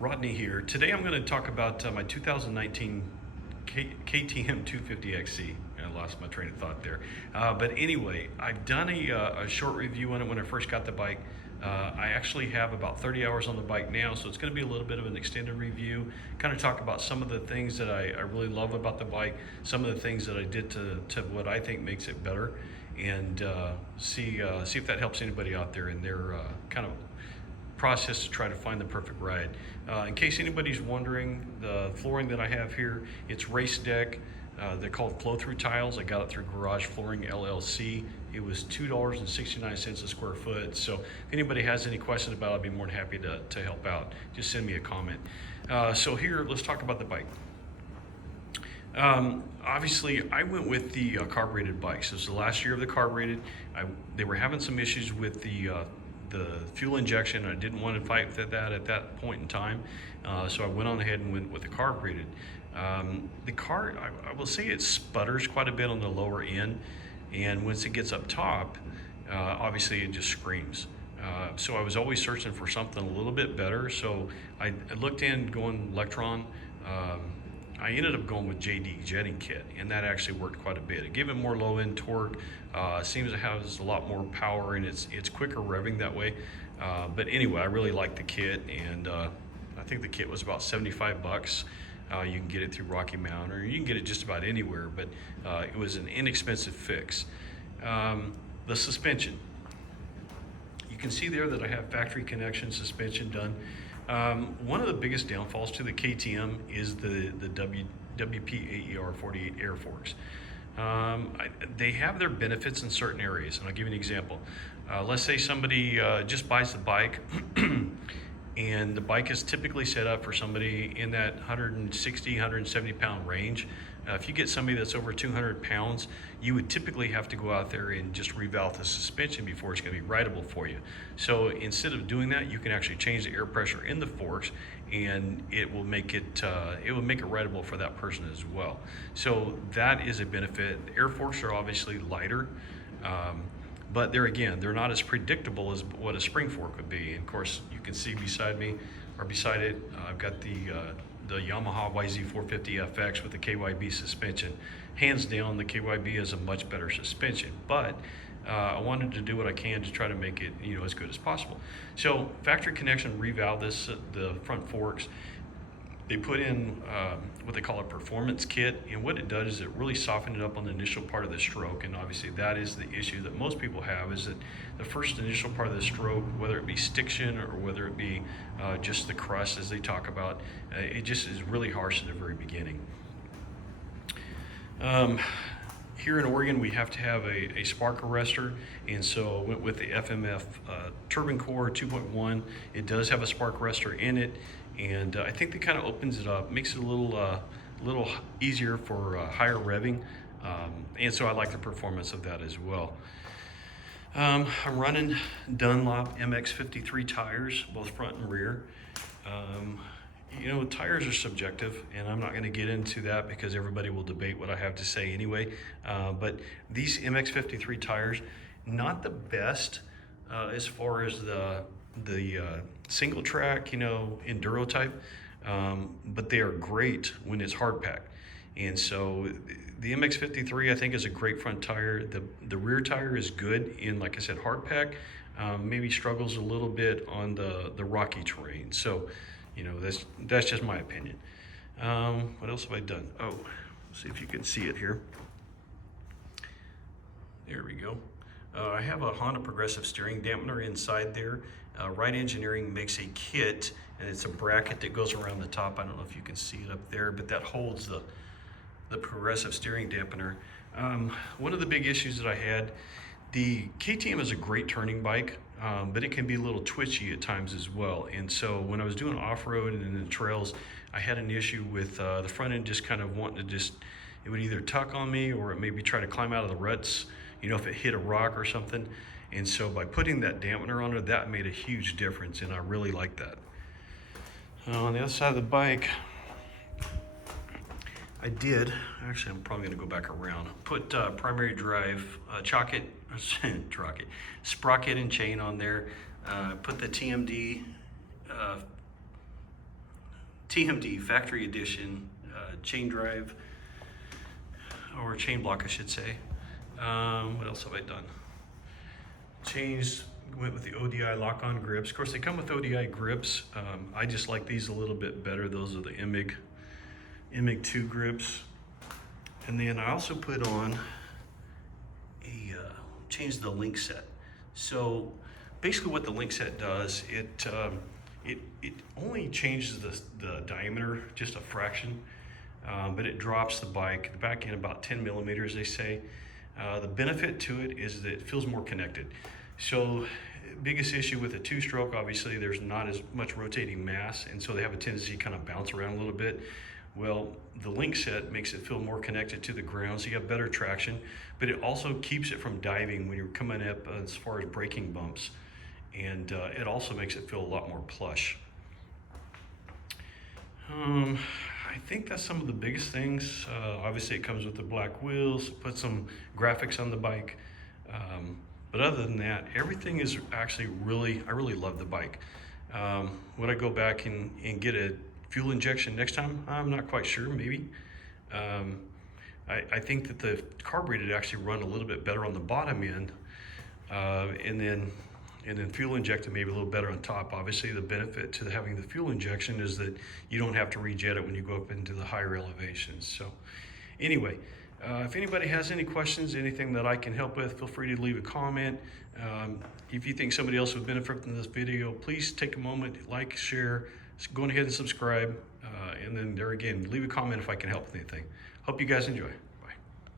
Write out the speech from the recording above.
Rodney here. Today I'm going to talk about my 2019 KTM 250XC. I lost my train of thought there. But anyway, I've done a short review on it when I first got the bike. I actually have about 30 hours on the bike now, so it's going to be a little bit of an extended review. Kind of talk about some of the things that I really love about the bike, some of the things that I did to what I think makes it better, and see if that helps anybody out there in their kind of process to try to find the perfect ride. In case anybody's wondering, the flooring that I have here, it's race deck. They're called flow-through tiles. I got it through Garage Flooring LLC. It was $2.69 a square foot. So if anybody has any questions about it, I'd be more than happy to help out. Just send me a comment. So here, let's talk about the bike. Obviously, I went with the carbureted bikes. This is the last year of the carbureted. They were having some issues with the fuel injection. I didn't want to fight with that at that point in time, so I went on ahead and went with the carbureted. The car, I will say, it sputters quite a bit on the lower end, and once it gets up top, obviously it just screams. So I was always searching for something a little bit better, so I looked in going Electron. I ended up going with JD jetting kit, and that actually worked quite a bit. It gave it more low end torque, seems to have a lot more power, and it's quicker revving that way. But anyway, I really like the kit, and I think the kit was about 75 bucks. You can get it through Rocky Mountain, or you can get it just about anywhere, but it was an inexpensive fix. The suspension. You can see there that I have factory connection suspension done. One of the biggest downfalls to the KTM is the WP-AER 48 air forks. They have their benefits in certain areas, and I'll give you an example. Let's say somebody just buys the bike and the bike is typically set up for somebody in that 160, 170 pound range. If you get somebody that's over 200 pounds, you would typically have to go out there and just revalve the suspension before it's going to be rideable for you. So instead of doing that, you can actually change the air pressure in the forks, and it will make it rideable for that person as well. So that is a benefit. The air forks are obviously lighter, but they're not as predictable as what a spring fork would be. And of course, you can see beside me, or beside it, I've got the Yamaha YZ450FX with the KYB suspension. Hands down, the KYB is a much better suspension, but I wanted to do what I can to try to make it, as good as possible. So factory connection revalve the front forks. They put in what they call a performance kit, and what it does is it really softened it up on the initial part of the stroke, and obviously that is the issue that most people have, is that the first initial part of the stroke, whether it be stiction or whether it be just the crust as they talk about, it just is really harsh in the very beginning. Here in Oregon, we have to have a spark arrestor, and so I went with the FMF Turbine Core 2.1. It does have a spark arrestor in it, and I think that kind of opens it up, makes it a little easier for higher revving, and so I like the performance of that as well. I'm running Dunlop MX53 tires, both front and rear. Tires are subjective, and I'm not going to get into that because everybody will debate what I have to say anyway. But these MX53 tires, not the best as far as the single track, enduro type, but they are great when it's hard packed. And so the MX53, I think, is a great front tire. The rear tire is good in, like I said, hard pack. Maybe struggles a little bit on the rocky terrain. So, that's just my opinion. What else have I done? Oh, let's see if you can see it here. There we go. I have a Honda Progressive steering dampener inside there. Right Engineering makes a kit, and it's a bracket that goes around the top. I don't know if you can see it up there, but that holds the Progressive steering dampener. One of the big issues that I had, the KTM is a great turning bike, but it can be a little twitchy at times as well. And so when I was doing off-road and in the trails, I had an issue with the front end just kind of wanting to it would either tuck on me or it maybe try to climb out of the ruts, if it hit a rock or something. And so by putting that dampener on it, that made a huge difference, and I really like that. On the other side of the bike, actually I'm probably going to go back around, put primary drive, sprocket and chain on there, put the TMD TMD factory edition chain drive, or chain block I should say. What else have I done? Went with the ODI lock-on grips. Of course, they come with ODI grips. I just like these a little bit better. Those are the MIG 2 grips. And then I also put on changed the link set. So basically what the link set does, it only changes the diameter just a fraction, but it drops the back end about 10 millimeters, they say. The benefit to it is that it feels more connected. So biggest issue with a two-stroke, obviously there's not as much rotating mass, and so they have a tendency to kind of bounce around a little bit. Well, the link set makes it feel more connected to the ground, so you have better traction, but it also keeps it from diving when you're coming up as far as braking bumps, and it also makes it feel a lot more plush. I think that's some of the biggest things. Obviously it comes with the black wheels, put some graphics on the bike, but other than that, everything is actually I really love the bike. Would I go back and get a fuel injection next time? I'm not quite sure, maybe. I think that the carbureted actually run a little bit better on the bottom end, and then fuel injected maybe a little better on top. Obviously the benefit to having the fuel injection is that you don't have to rejet it when you go up into the higher elevations. So anyway, if anybody has any questions, anything that I can help with, feel free to leave a comment. If you think somebody else would benefit from this video, please take a moment, like, share, go ahead and subscribe, and then there again, leave a comment if I can help with anything. Hope you guys enjoy.